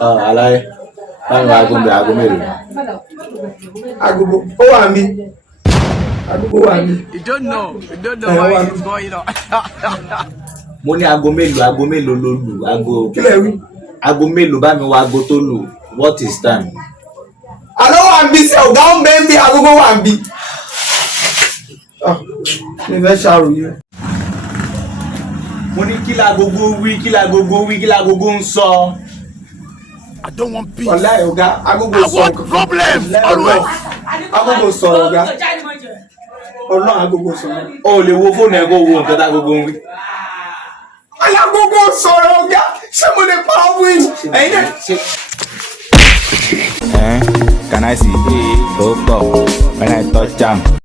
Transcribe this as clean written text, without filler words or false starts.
Aláyé báwo aago ń bẹ aago mélòó. Agogo ó wà mí. Agogo wà mí. You don't know what is going on. Mo ní aago mélòó ló lù aago. Kílẹ̀ wí. Aago mélòó bá mi wá aago tó lù what is time. Àlọ́ wà mí sí ọ̀gá ń bẹ́ ń bí agogo wà mí. Mi fẹ́ ṣàròyé. Mo ní kí lágogo wí kí lágogo ń sọ. I don't want peace. Ọ̀la ẹ̀ ọ̀gá agogo I sọ. want problems always. Agogo sọ ọ̀gá. Ọlọ́run agogo sọ. O lè wo fóònù ẹ kó wo nǹkan tá agogo ń wí. Alágogo sọ̀rọ̀ ọ̀gá ṣé mo lè pa ọ́ wí? Ẹ̀yin náà. Can I see? Oh, when I touch jam.